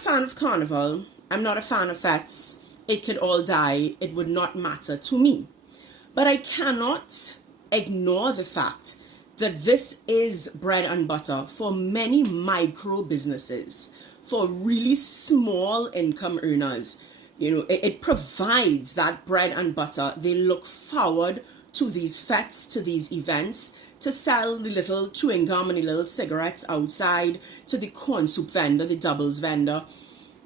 fan of carnival. I'm not a fan of fets. It could all die. It would not matter to me. But I cannot ignore the fact that this is bread and butter for many micro businesses, for really small income earners. You know, it provides that bread and butter. They look forward to these fetes, to these events, to sell the little chewing gum and the little cigarettes outside, to the corn soup vendor, the doubles vendor.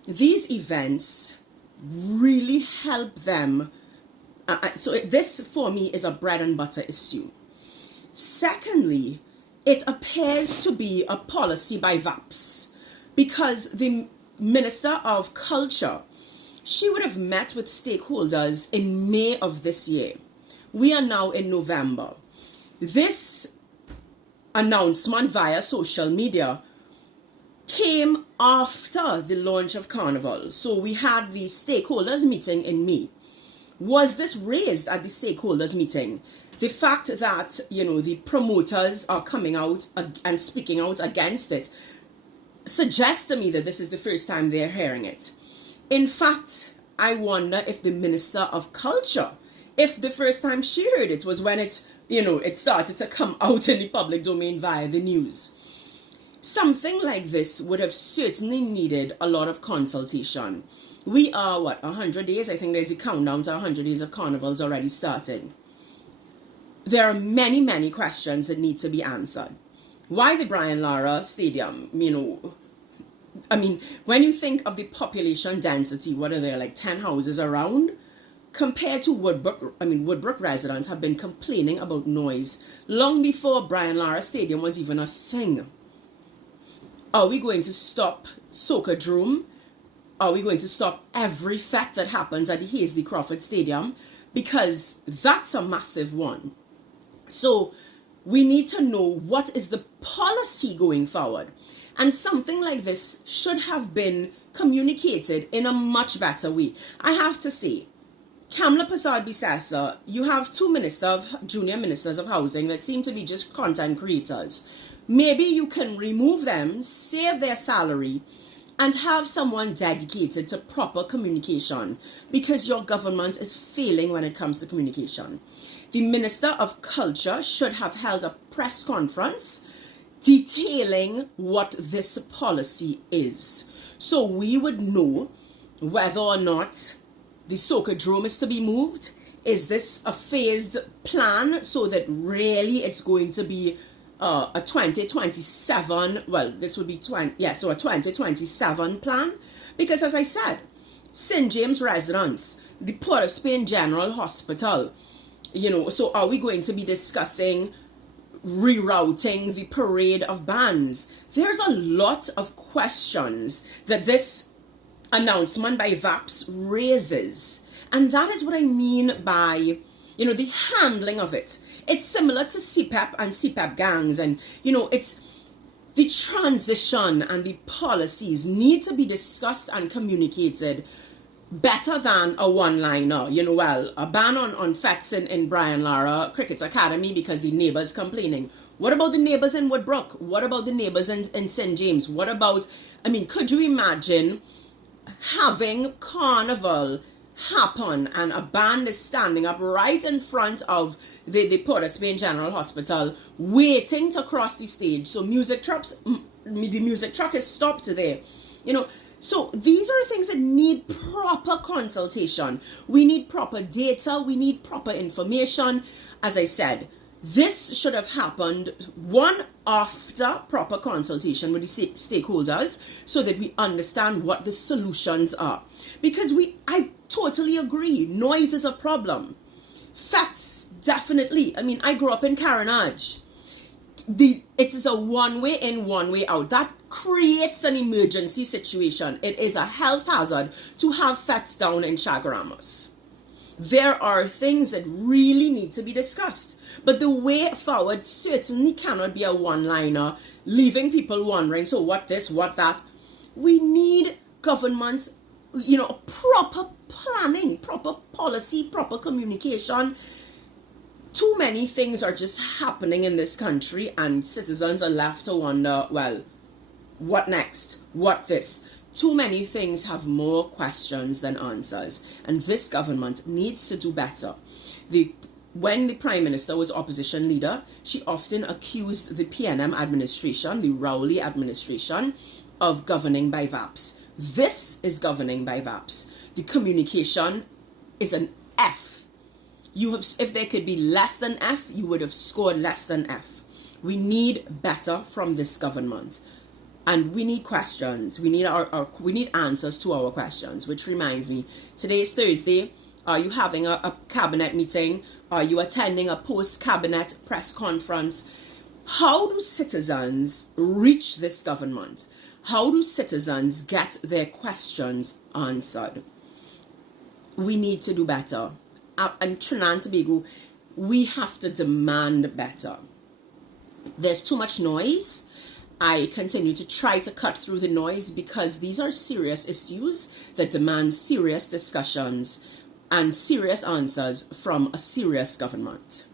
These events really help them. So this, for me, is a bread and butter issue. Secondly, it appears to be a policy by VAPS, because the Minister of Culture, she would have met with stakeholders in May of this year. We are now in November. This announcement via social media came after the launch of Carnival. So we had the stakeholders meeting in May. Was this raised at the stakeholders meeting? The fact that, you know, the promoters are coming out and speaking out against it suggests to me that this is the first time they're hearing it. In fact, I wonder if the Minister of Culture, if the first time she heard it was when it, you know, it started to come out in the public domain via the news. Something like this would have certainly needed a lot of consultation. We are, 100 days? I think there's a countdown to 100 days of carnivals already started. There are many, many questions that need to be answered. Why the Brian Lara Stadium? You know, I mean, when you think of the population density, what are there, like 10 houses around? Compared to Woodbrook residents have been complaining about noise long before Brian Lara Stadium was even a thing. Are we going to stop Socadrome? Are we going to stop every fete that happens at the Hasley Crawford Stadium? Because that's a massive one. So we need to know what is the policy going forward. And something like this should have been communicated in a much better way. I have to say, Kamla Prasad-Bissessar, you have two junior ministers of housing that seem to be just content creators. Maybe you can remove them, save their salary, and have someone dedicated to proper communication, because your government is failing when it comes to communication. The Minister of Culture should have held a press conference detailing what this policy is, so we would know whether or not the Socadrome is to be moved. Is this a phased plan so that really it's going to be a 2027, this would be a 2027 plan? Because as I said, St. James residents, the Port of Spain General Hospital, you know, so are we going to be discussing rerouting the parade of bands? There's a lot of questions that this announcement by VAPS raises. And that is what I mean by, you know, the handling of it. It's similar to CPEP and CPEP gangs, and, you know, it's the transition and the policies need to be discussed and communicated better than a one-liner. You know, a ban on fetes in Brian Lara Cricket Academy because the neighbors complaining. What about the neighbors in Woodbrook? What about the neighbors in St. James? What about, I mean, could you imagine having carnival happen and a band is standing up right in front of the Port of Spain General Hospital waiting to cross the stage, so the music truck is stopped there, you know? So these are things that need proper consultation. We need proper data, we need proper information. As I said, this should have happened after proper consultation with the stakeholders so that we understand what the solutions are. Because I totally agree, noise is a problem. Fetes, definitely. I mean, I grew up in Carenage. It is a one-way in, one-way out. That creates an emergency situation. It is a health hazard to have fetes down in Chaguaramas. There are things that really need to be discussed. But the way forward certainly cannot be a one-liner, leaving people wondering, so what this, what that. We need government, you know, proper planning, proper policy, proper communication. Too many things are just happening in this country and citizens are left to wonder, well, what next? What this? Too many things have more questions than answers, and this government needs to do better. When the Prime Minister was opposition leader, she often accused the PNM administration, the Rowley administration, of governing by VAPs. This is governing by VAPs. The communication is an F. If there could be less than F, you would have scored less than F. We need better from this government. And we need questions. We need we need answers to our questions, which reminds me, today is Thursday. Are you having a cabinet meeting? Are you attending a post-cabinet press conference? How do citizens reach this government? How do citizens get their questions answered? We need to do better. And Trinidad and Tobago, we have to demand better. There's too much noise. I continue to try to cut through the noise because these are serious issues that demand serious discussions and serious answers from a serious government.